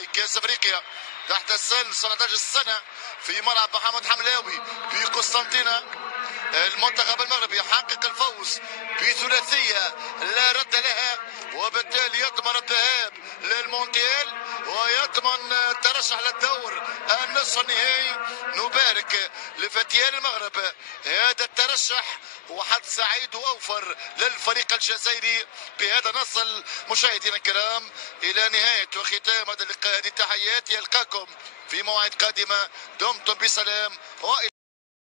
نهائي كاس افريقيا تحت السن 17 سنه في ملعب محمد حملاوي في قسنطينه. المنتخب المغربي يحقق الفوز بثلاثيه لا رد لها، وبالتالي يضمن الذهاب للمونديال ويضمن الترشح للدور النصف النهائي. نبارك لفتيان المغرب هذا الترشح، وحظ سعيد واوفر للفريق الجزائري. بهذا نصل مشاهدينا الكرام الى نهايه وختام هذا اللقاء. هذه تحياتي، القاكم في موعد قادمه، دمتم بسلام.